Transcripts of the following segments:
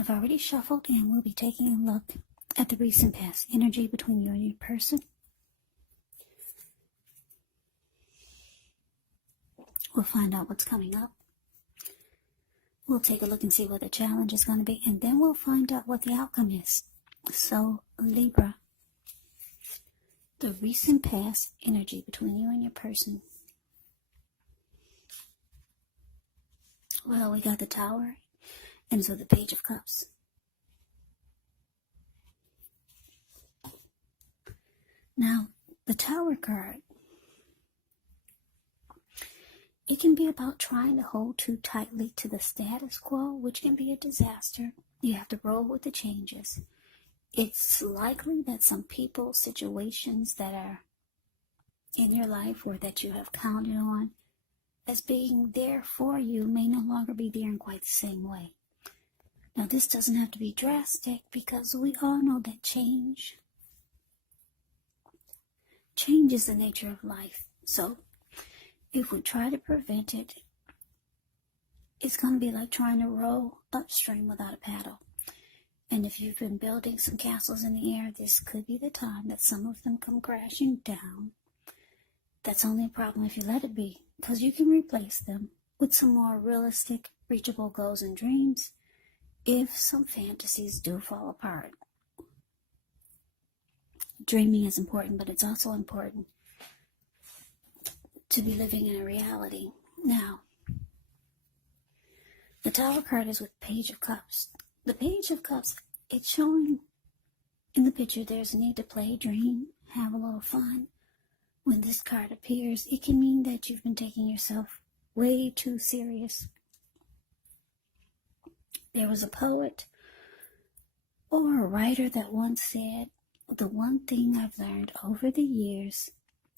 I've already shuffled and we'll be taking a look at the recent past energy between you and your person. We'll find out what's coming up. We'll take a look and see what the challenge is going to be, and then we'll find out what the outcome is. So, Libra, the recent past energy between you and your person. Well, we got the Tower, and so the Page of Cups. Now, the Tower card, it can be about trying to hold too tightly to the status quo, which can be a disaster. You have to roll with the changes. It's likely that some people, situations that are in your life or that you have counted on as being there for you may no longer be there in quite the same way. Now, this doesn't have to be drastic because we all know that change is the nature of life. So, if we try to prevent it, it's going to be like trying to row upstream without a paddle. And if you've been building some castles in the air, this could be the time that some of them come crashing down. That's only a problem if you let it be, because you can replace them with some more realistic, reachable goals and dreams if some fantasies do fall apart. Dreaming is important, but it's also important to be living in a reality. Now, the Tower card is with Page of Cups. The Page of Cups, it's showing in the picture there's a need to play, dream, have a little fun. When this card appears, it can mean that you've been taking yourself way too serious. There was a poet or a writer that once said, "The one thing I've learned over the years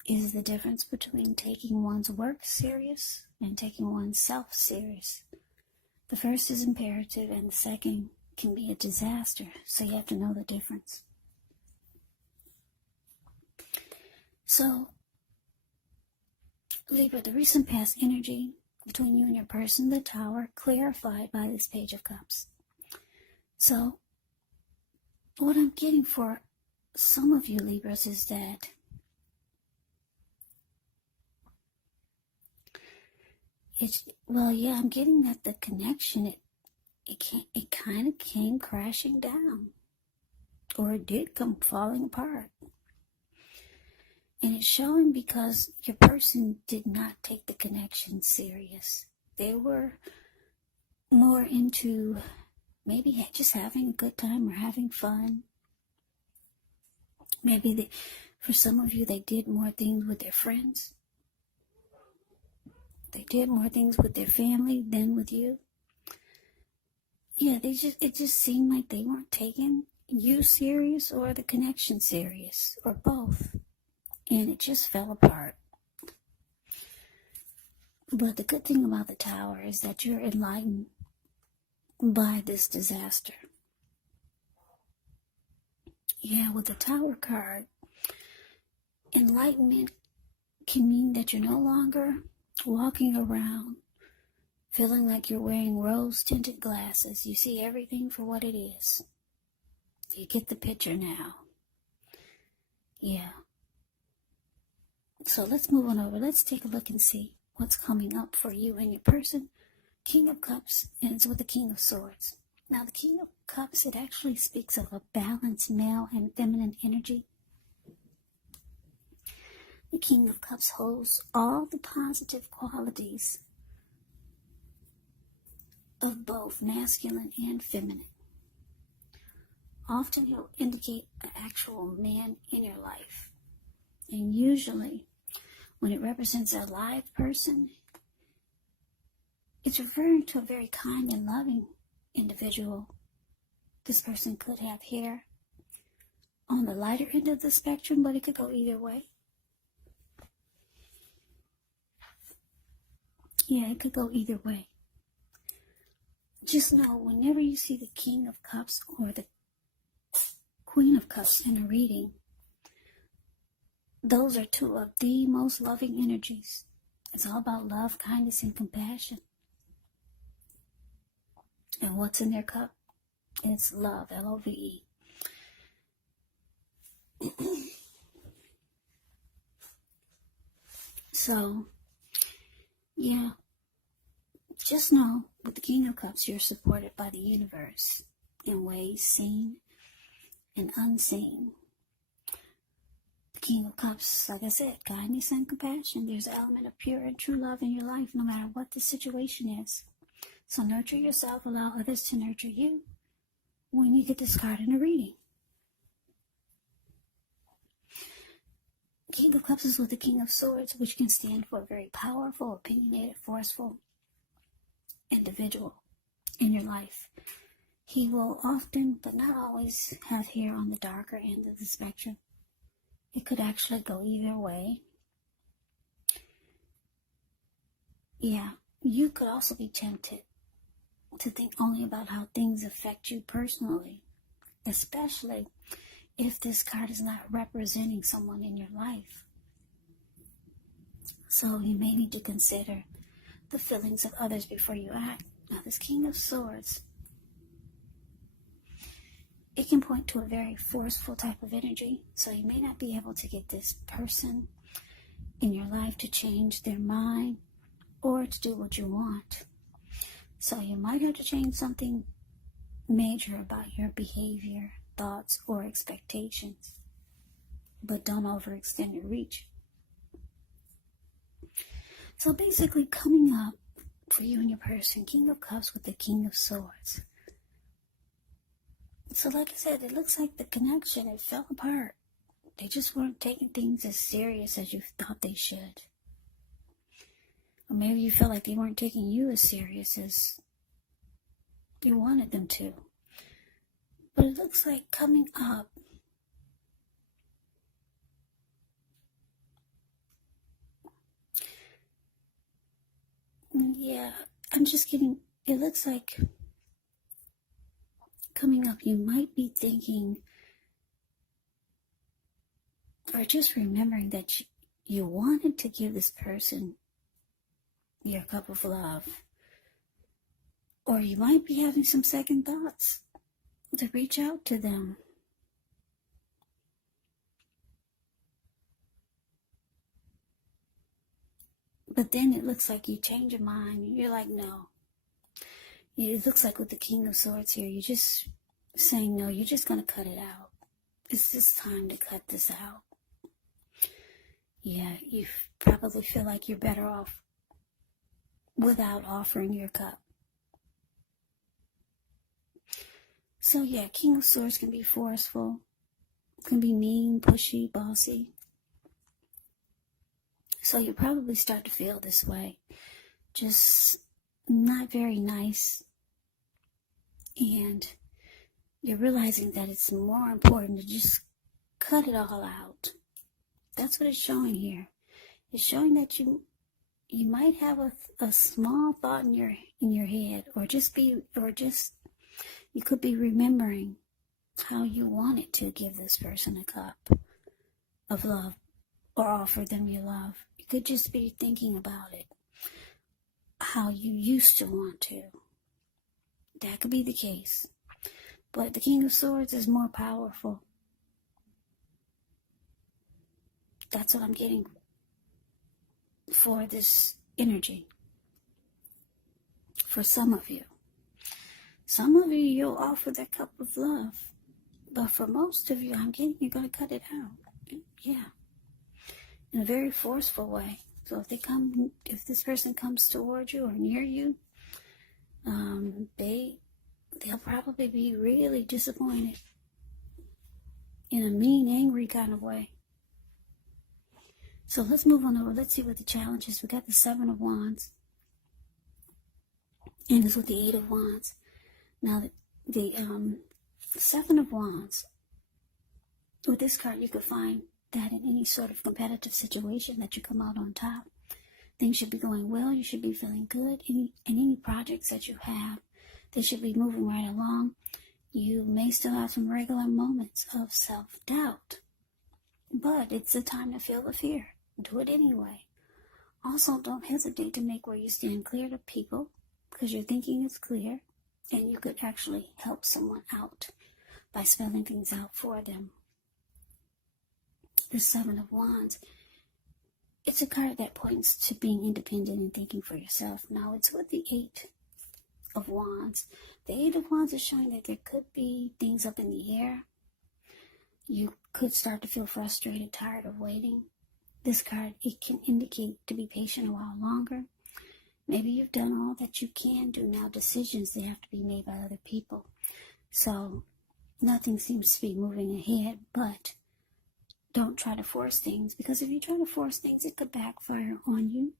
is the difference between taking one's work serious and taking oneself serious. The first is imperative and the second can be a disaster, so you have to know the difference." So, Libra, the recent past energy between you and your person, the Tower, clarified by this Page of Cups. So, what I'm getting for some of you Libras is that I'm getting that the connection, it kind of came crashing down, or it did come falling apart. And it's showing because your person did not take the connection serious. They were more into maybe just having a good time or having fun. Maybe for some of you, they did more things with their friends. They did more things with their family than with you. Yeah, it just seemed like they weren't taking you serious or the connection serious, or both. And it just fell apart. But the good thing about the Tower is that you're enlightened by this disaster. Yeah, with the Tower card, enlightenment can mean that you're no longer walking around feeling like you're wearing rose-tinted glasses. You see everything for what it is. You get the picture now. Yeah. So let's move on over. Let's take a look and see what's coming up for you and your person. King of Cups ends with the King of Swords. Now, the King of Cups, it actually speaks of a balanced male and feminine energy. The King of Cups holds all the positive qualities of both masculine and feminine. Often he'll indicate an actual man in your life. And usually, when it represents a live person, it's referring to a very kind and loving individual. This person could have hair on the lighter end of the spectrum, but it could go either way. Yeah, it could go either way. Just know, whenever you see the King of Cups or the Queen of Cups in a reading, those are two of the most loving energies. It's all about love, kindness, and compassion. And what's in their cup? It's love, Love. So, yeah, just know with the King of Cups, you're supported by the universe in ways seen and unseen. The King of Cups, like I said, kindness and compassion. There's an element of pure and true love in your life, no matter what the situation is. So nurture yourself, allow others to nurture you when you get this card in a reading. King of Cups is with the King of Swords, which can stand for a very powerful, opinionated, forceful individual in your life. He will often, but not always, have hair on the darker end of the spectrum. It could actually go either way. Yeah, you could also be tempted to think only about how things affect you personally, especially if this card is not representing someone in your life. So you may need to consider the feelings of others before you act. Now, this King of Swords, it can point to a very forceful type of energy, so you may not be able to get this person in your life to change their mind or to do what you want. So you might have to change something major about your behavior, thoughts, or expectations, but don't overextend your reach. So basically, coming up for you and your person, King of Cups with the King of Swords. So like I said, it looks like the connection, it fell apart. They just weren't taking things as serious as you thought they should. Or maybe you felt like they weren't taking you as serious as you wanted them to. But it looks like coming up, yeah, I'm just getting, it looks like coming up, you might be thinking, or just remembering that you wanted to give this person your cup of love. Or you might be having some second thoughts to reach out to them. But then it looks like you change your mind. You're like, no. It looks like with the King of Swords here, you're just saying, no, you're just going to cut it out. It's just time to cut this out. Yeah, you probably feel like you're better off without offering your cup. So yeah, King of Swords can be forceful, can be mean, pushy, bossy. So you probably start to feel this way. Just not very nice. And you're realizing that it's more important to just cut it all out. That's what it's showing here. It's showing that you might have a small thought in your head, or you could be remembering how you wanted to give this person a cup of love or offer them your love. You could just be thinking about it, how you used to want to. That could be the case. But the King of Swords is more powerful. That's what I'm getting for this energy. For some of you. Some of you, you'll offer that cup of love. But for most of you, I'm getting you're going to cut it out. Yeah. In a very forceful way. So if this person comes towards you or near you, they'll probably be really disappointed in a mean, angry kind of way. So let's move on over. Let's see what the challenge is. We got the Seven of Wands. And it's with the Eight of Wands. Now, the Seven of Wands, with this card, you could find that in any sort of competitive situation that you come out on top. Things should be going well. You should be feeling good. Any projects that you have, they should be moving right along. You may still have some regular moments of self-doubt. But it's the time to feel the fear. Do it anyway. Also, don't hesitate to make where you stand clear to people, because your thinking is clear and you could actually help someone out by spelling things out for them. The Seven of Wands, it's a card that points to being independent and thinking for yourself. Now it's with the Eight of Wands. The Eight of Wands is showing that there could be things up in the air. You could start to feel frustrated, tired of waiting. This card, it can indicate to be patient a while longer. Maybe you've done all that you can do. Now decisions, they have to be made by other people. So nothing seems to be moving ahead, but don't try to force things, because if you try to force things, it could backfire on you.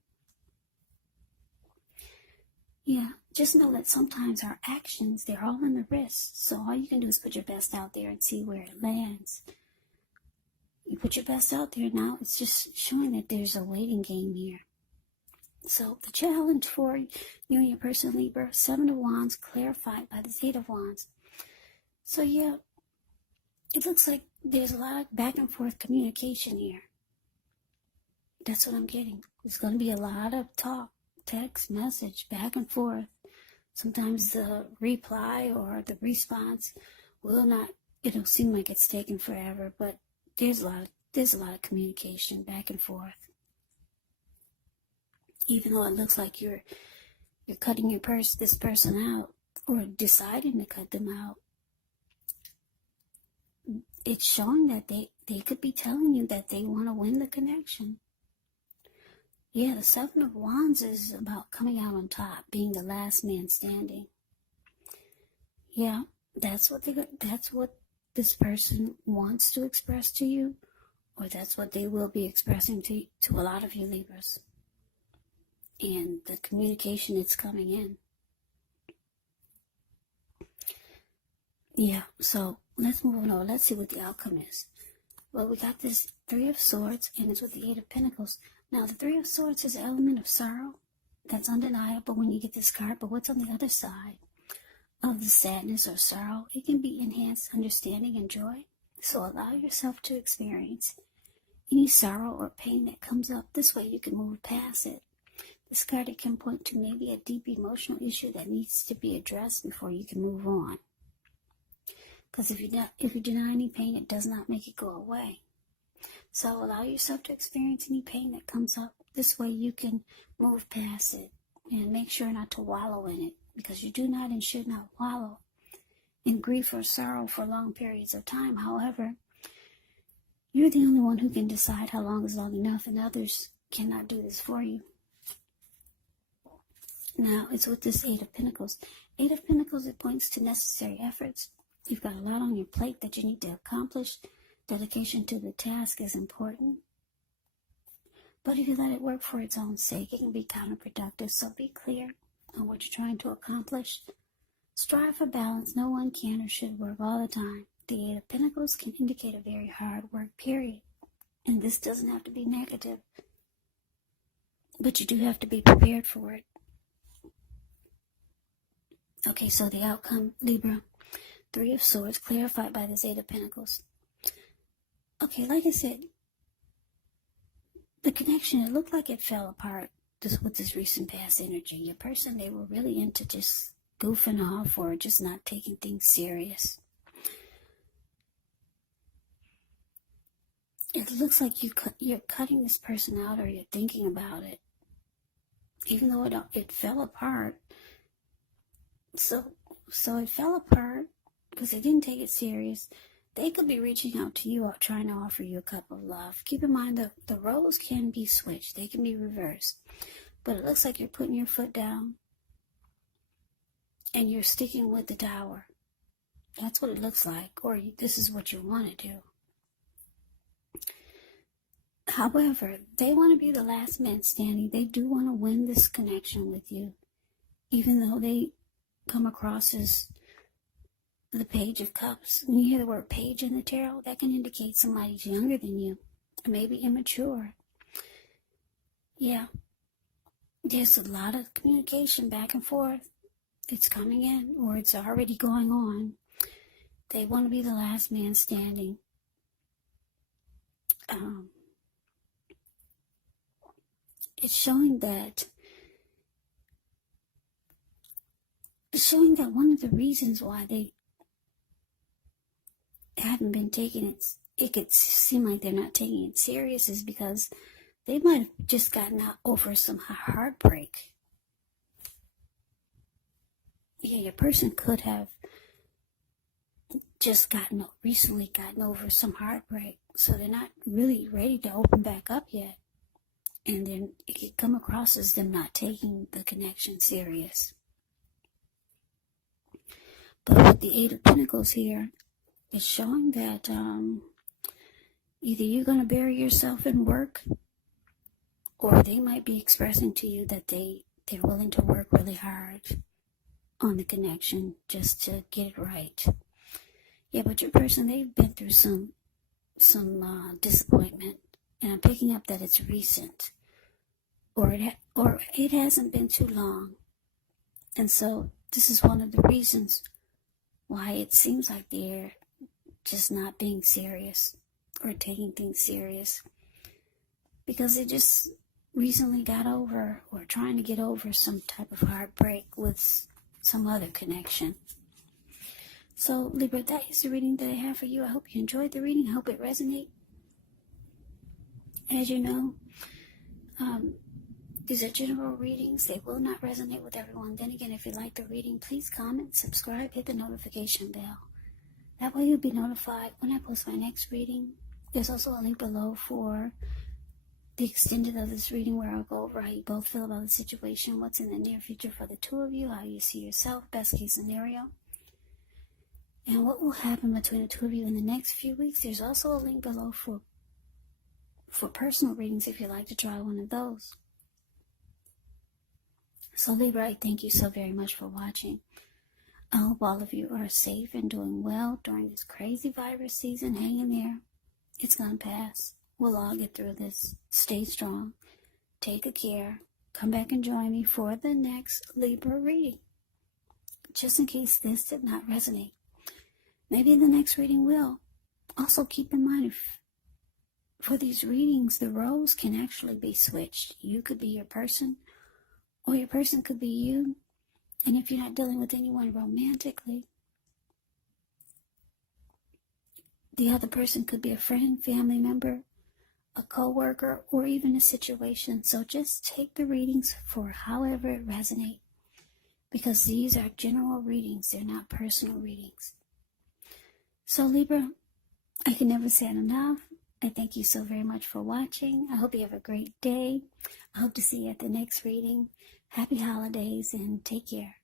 Yeah, just know that sometimes our actions, they're all in the wrist. So all you can do is put your best out there and see where it lands. You put your best out there now, it's just showing that there's a waiting game here. So the challenge for you and your person, Libra, Seven of Wands, clarified by the Eight of Wands. So yeah, it looks like there's a lot of back and forth communication here. That's what I'm getting. There's going to be a lot of talk, text, message, back and forth. Sometimes the reply or the response will not, it'll seem like it's taking forever, but there's a lot of communication back and forth. Even though it looks like you're cutting this person out, or deciding to cut them out, it's showing that they could be telling you that they want to win the connection. Yeah, the Seven of Wands is about coming out on top, being the last man standing. Yeah, that's what this person wants to express to you, or that's what they will be expressing to a lot of you Libras. And the communication is coming in. Yeah, so let's move on over. Let's see what the outcome is. Well, we got this Three of Swords, and it's with the Eight of Pentacles. Now, the Three of Swords is an element of sorrow. That's undeniable when you get this card. But what's on the other side of the sadness or sorrow? It can be enhanced understanding and joy. So allow yourself to experience any sorrow or pain that comes up. This way you can move past it. This card, it can point to maybe a deep emotional issue that needs to be addressed before you can move on. Because if you deny any pain, it does not make it go away. So allow yourself to experience any pain that comes up. This way you can move past it and make sure not to wallow in it, because you do not and should not wallow in grief or sorrow for long periods of time. However, you're the only one who can decide how long is long enough, and others cannot do this for you. Now, it's with this Eight of Pentacles. Eight of Pentacles, it points to necessary efforts. You've got a lot on your plate that you need to accomplish. Dedication to the task is important. But if you let it work for its own sake, it can be counterproductive. So be clear on what you're trying to accomplish. Strive for balance. No one can or should work all the time. The Eight of Pentacles can indicate a very hard work period. And this doesn't have to be negative, but you do have to be prepared for it. Okay, so the outcome, Libra, Three of Swords, clarified by this Eight of Pentacles. Okay, like I said, the connection, it looked like it fell apart with this recent past energy. Your person, they were really into just goofing off or just not taking things serious. It looks like you're cutting this person out, or you're thinking about it. Even though it fell apart. So it fell apart because they didn't take it serious. They could be reaching out to you, trying to offer you a cup of love. Keep in mind the roles can be switched. They can be reversed. But it looks like you're putting your foot down and you're sticking with the Tower. That's what it looks like. Or this is what you want to do. However, they want to be the last man standing. They do want to win this connection with you. Even though they come across as the Page of Cups. When you hear the word page in the tarot, that can indicate somebody's younger than you, or maybe immature. Yeah, there's a lot of communication back and forth. It's coming in, or it's already going on. They want to be the last man standing. It's showing that showing that one of the reasons why they haven't been taking it could seem like they're not taking it serious is because they might have just gotten out over some heartbreak. Yeah, your person could have just recently gotten over some heartbreak, so they're not really ready to open back up yet. And then it could come across as them not taking the connection serious. But with the Eight of Pentacles here, it's showing that either you're going to bury yourself in work, or they might be expressing to you that they're willing to work really hard on the connection just to get it right. Yeah, but your person, they've been through some disappointment, and I'm picking up that it's recent, or it hasn't been too long. And so this is one of the reasons why it seems like they're just not being serious or taking things serious, because they just recently got over or trying to get over some type of heartbreak with some other connection. So Libra, that is the reading that I have for you. I hope you enjoyed the reading. I hope it resonated. As you know, these are general readings. They will not resonate with everyone. Then again, if you like the reading, please comment, subscribe, hit the notification bell. That way you'll be notified when I post my next reading. There's also a link below for the extended of this reading, where I'll go over how you both feel about the situation, what's in the near future for the two of you, how you see yourself, best case scenario, and what will happen between the two of you in the next few weeks. There's also a link below for personal readings if you'd like to try one of those. So Libra, I thank you so very much for watching. I hope all of you are safe and doing well during this crazy virus season. Hang in there. It's going to pass. We'll all get through this. Stay strong. Take good care. Come back and join me for the next Libra reading. Just in case this did not resonate. Maybe the next reading will. Also keep in mind, for these readings, the roles can actually be switched. You could be your person, or your person could be you. And if you're not dealing with anyone romantically, the other person could be a friend, family member, a co-worker, or even a situation. So just take the readings for however it resonates, because these are general readings. They're not personal readings. So Libra, I can never say it enough. I thank you so very much for watching. I hope you have a great day. I hope to see you at the next reading. Happy holidays and take care.